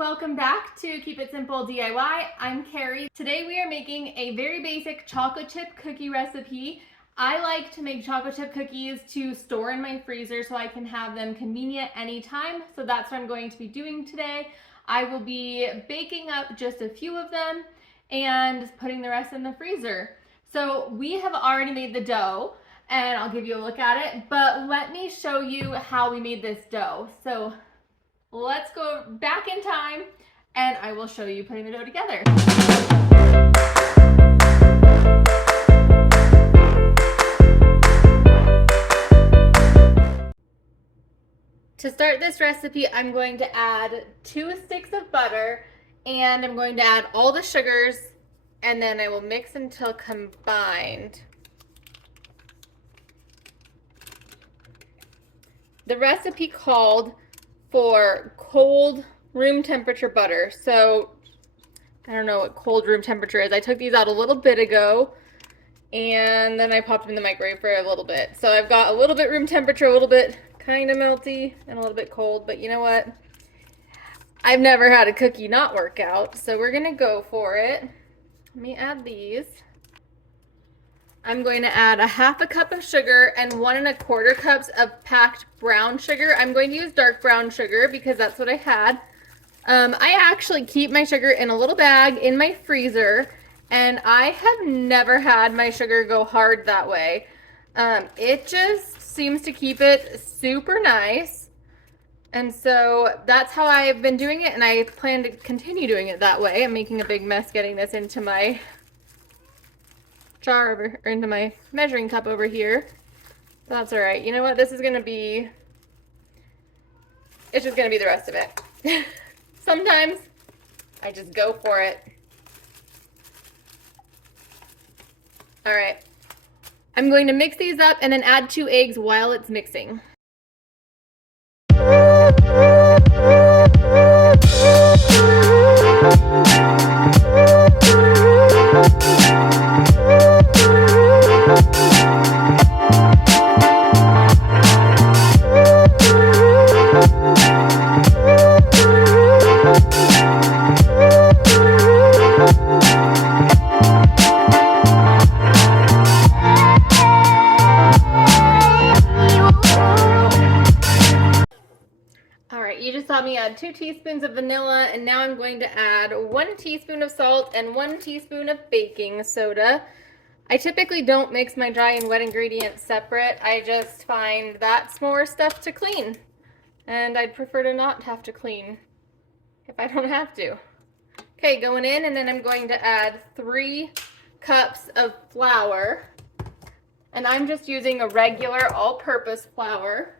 welcome back to Keep It Simple DIY. I'm Carrie. Today we are making a very basic chocolate chip cookie recipe. I like to make chocolate chip cookies to store in my freezer so I can have them convenient anytime. So that's what I'm going to be doing today. I will be baking up just a few of them and putting the rest in the freezer. So we have already made the dough and I'll give you a look at it, but let me show you how we made this dough. So let's go back in time and I will show you putting the dough together. To start this recipe, I'm going to add 2 sticks of butter and I'm going to add all the sugars and then I will mix until combined. The recipe called for cold room temperature butter. So I don't know what cold room temperature is. I took these out a little bit ago and then I popped them in the microwave for a little bit. So I've got a little bit room temperature, a little bit kind of melty and a little bit cold, but you know what? I've never had a cookie not work out, so we're gonna go for it. Let me add these. I'm going to add a 1/2 cup of sugar and 1 1/4 cups of packed brown sugar. I'm going to use dark brown sugar because that's what I had. I actually keep my sugar in a little bag in my freezer, and I have never had my sugar go hard that way. It just seems to keep it super nice, and so that's how I've been doing it, and I plan to continue doing it that way. I'm making a big mess getting this into my jar over, or into my measuring cup over here. That's all right. You know what? This is gonna be, it's just gonna be the rest of it. Sometimes I just go for it. All right. I'm going to mix these up and then add 2 eggs while it's mixing. You just saw me add 2 teaspoons of vanilla, and now I'm going to add 1 teaspoon of salt and 1 teaspoon of baking soda. I typically don't mix my dry and wet ingredients separate. I just find that's more stuff to clean, and I'd prefer to not have to clean if I don't have to. Okay, going in, and then I'm going to add 3 cups of flour, and I'm just using a regular all-purpose flour.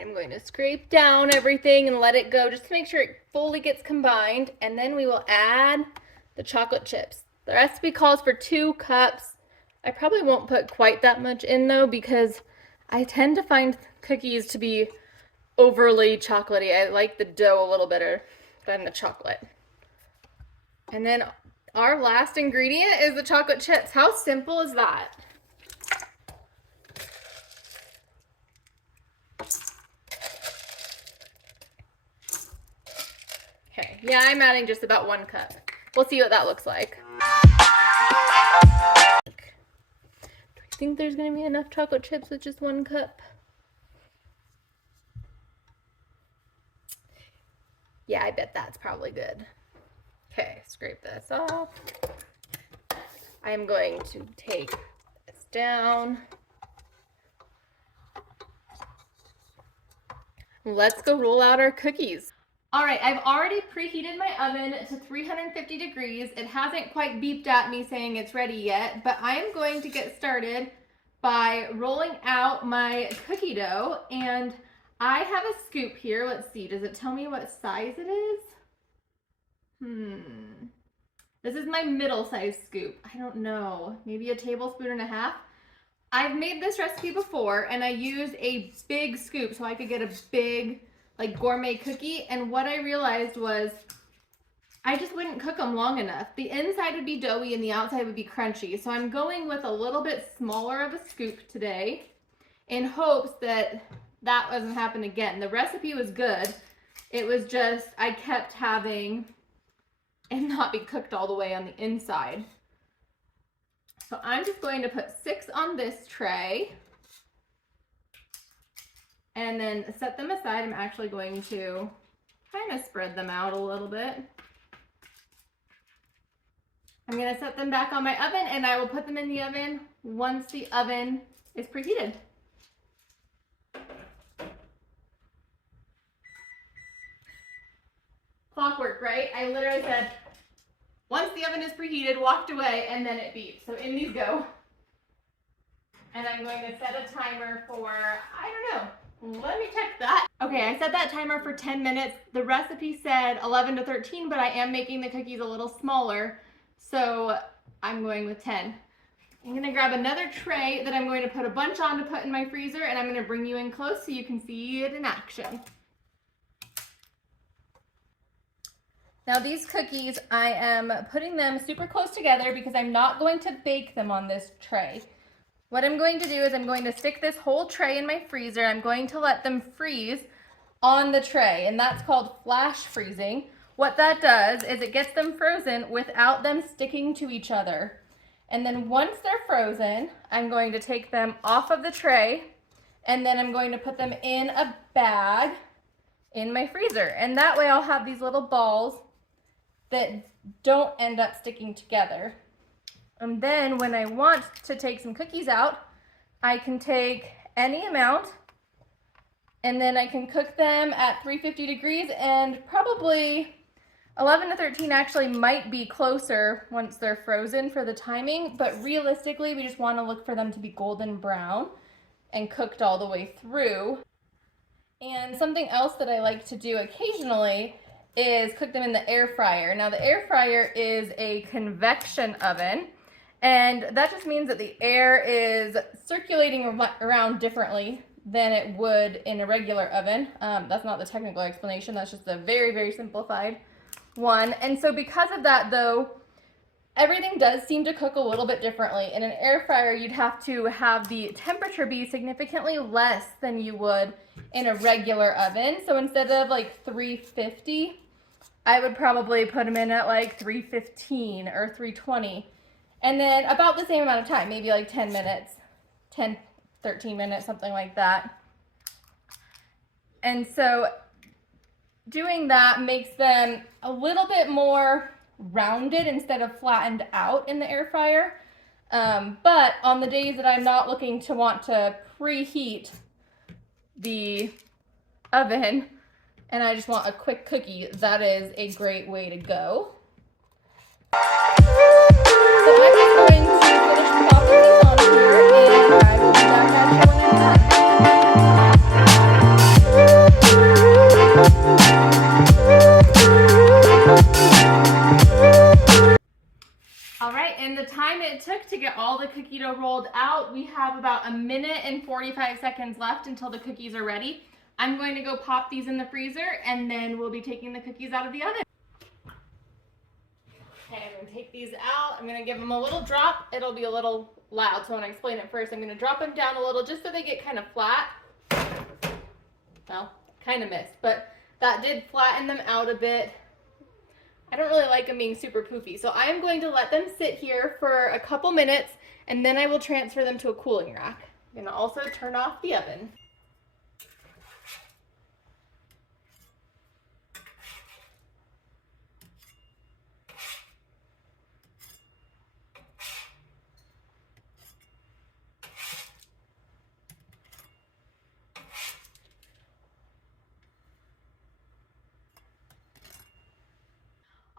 I'm going to scrape down everything and let it go just to make sure it fully gets combined, and then we will add the chocolate chips. The recipe calls for 2 cups. I probably won't put quite that much in though because I tend to find cookies to be overly chocolatey. I like the dough a little better than the chocolate. And then our last ingredient is the chocolate chips. How simple is that? Okay, yeah, I'm adding just about 1 cup. We'll see what that looks like. Do I think there's gonna be enough chocolate chips with just 1 cup? Yeah, I bet that's probably good. Okay, scrape this off. I'm going to take this down. Let's go roll out our cookies. All right, I've already preheated my oven to 350 degrees. It hasn't quite beeped at me saying it's ready yet, but I am going to get started by rolling out my cookie dough, and I have a scoop here. Let's see, does it tell me what size it is? This is my middle size scoop. I don't know, maybe a tablespoon and a half. I've made this recipe before and I used a big scoop so I could get a big like gourmet cookie, and what I realized was I just wouldn't cook them long enough. The inside would be doughy and the outside would be crunchy. So I'm going with a little bit smaller of a scoop today in hopes that that doesn't happen again. The recipe was good. It was just I kept having it not be cooked all the way on the inside. So I'm just going to put 6 on this tray and then set them aside. I'm actually going to kind of spread them out a little bit. I'm going to set them back on my oven and I will put them in the oven once the oven is preheated. Clockwork, right? I literally said, once the oven is preheated, walked away, and then it beeped. So in these go. And I'm going to set a timer for, I don't know, let me check that. Okay, I set that timer for 10 minutes. The recipe said 11 to 13, but I am making the cookies a little smaller. So I'm going with 10. I'm gonna grab another tray that I'm going to put a bunch on to put in my freezer, and I'm gonna bring you in close so you can see it in action. Now these cookies, I am putting them super close together because I'm not going to bake them on this tray. What I'm going to do is I'm going to stick this whole tray in my freezer. I'm going to let them freeze on the tray, and that's called flash freezing. What that does is it gets them frozen without them sticking to each other. And then once they're frozen, I'm going to take them off of the tray, and then I'm going to put them in a bag in my freezer. And that way I'll have these little balls that don't end up sticking together. And then when I want to take some cookies out, I can take any amount and then I can cook them at 350 degrees, and probably 11 to 13 actually might be closer once they're frozen for the timing, but realistically we just want to look for them to be golden brown and cooked all the way through. And something else that I like to do occasionally is cook them in the air fryer. Now the air fryer is a convection oven, and that just means that the air is circulating around differently than it would in a regular oven. That's not the technical explanation, that's just a very, very simplified one. And so because of that though, everything does seem to cook a little bit differently. In an air fryer, you'd have to have the temperature be significantly less than you would in a regular oven. So instead of like 350, I would probably put them in at like 315 or 320. And then about the same amount of time, maybe like 10 minutes, 10, 13 minutes, something like that. And so doing that makes them a little bit more rounded instead of flattened out in the air fryer. But on the days that I'm not looking to want to preheat the oven and I just want a quick cookie, that is a great way to go. So I'm just going to finish popping these on here, and I will be back at you when I'm done. All right, and the time it took to get all the cookie dough rolled out, we have about 1 minute and 45 seconds left until the cookies are ready. I'm going to go pop these in the freezer, and then we'll be taking the cookies out of the oven. Okay, I'm going to take these out. I'm going to give them a little drop. It'll be a little loud, so when I explain it first, I'm going to drop them down a little just so they get kind of flat. Well, kind of missed, but that did flatten them out a bit. I don't really like them being super poofy, so I'm going to let them sit here for a couple minutes, and then I will transfer them to a cooling rack. I'm going to also turn off the oven.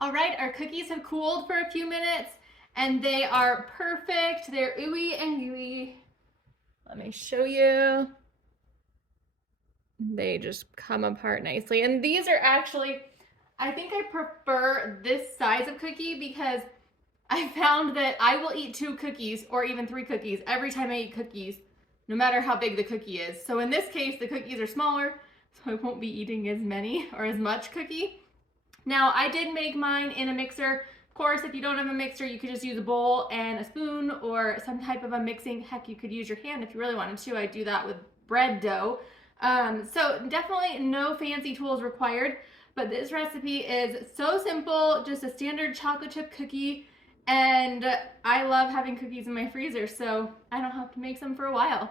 All right, our cookies have cooled for a few minutes and they are perfect. They're ooey and gooey. Let me show you. They just come apart nicely. And these are actually, I think I prefer this size of cookie because I found that I will eat 2 cookies or even 3 cookies every time I eat cookies, no matter how big the cookie is. So in this case, the cookies are smaller, so I won't be eating as many or as much cookie. Now, I did make mine in a mixer. Of course, if you don't have a mixer, you could just use a bowl and a spoon or some type of a mixing. Heck, you could use your hand if you really wanted to. I do that with bread dough. So definitely no fancy tools required, but this recipe is so simple, just a standard chocolate chip cookie, and I love having cookies in my freezer, so I don't have to make some for a while.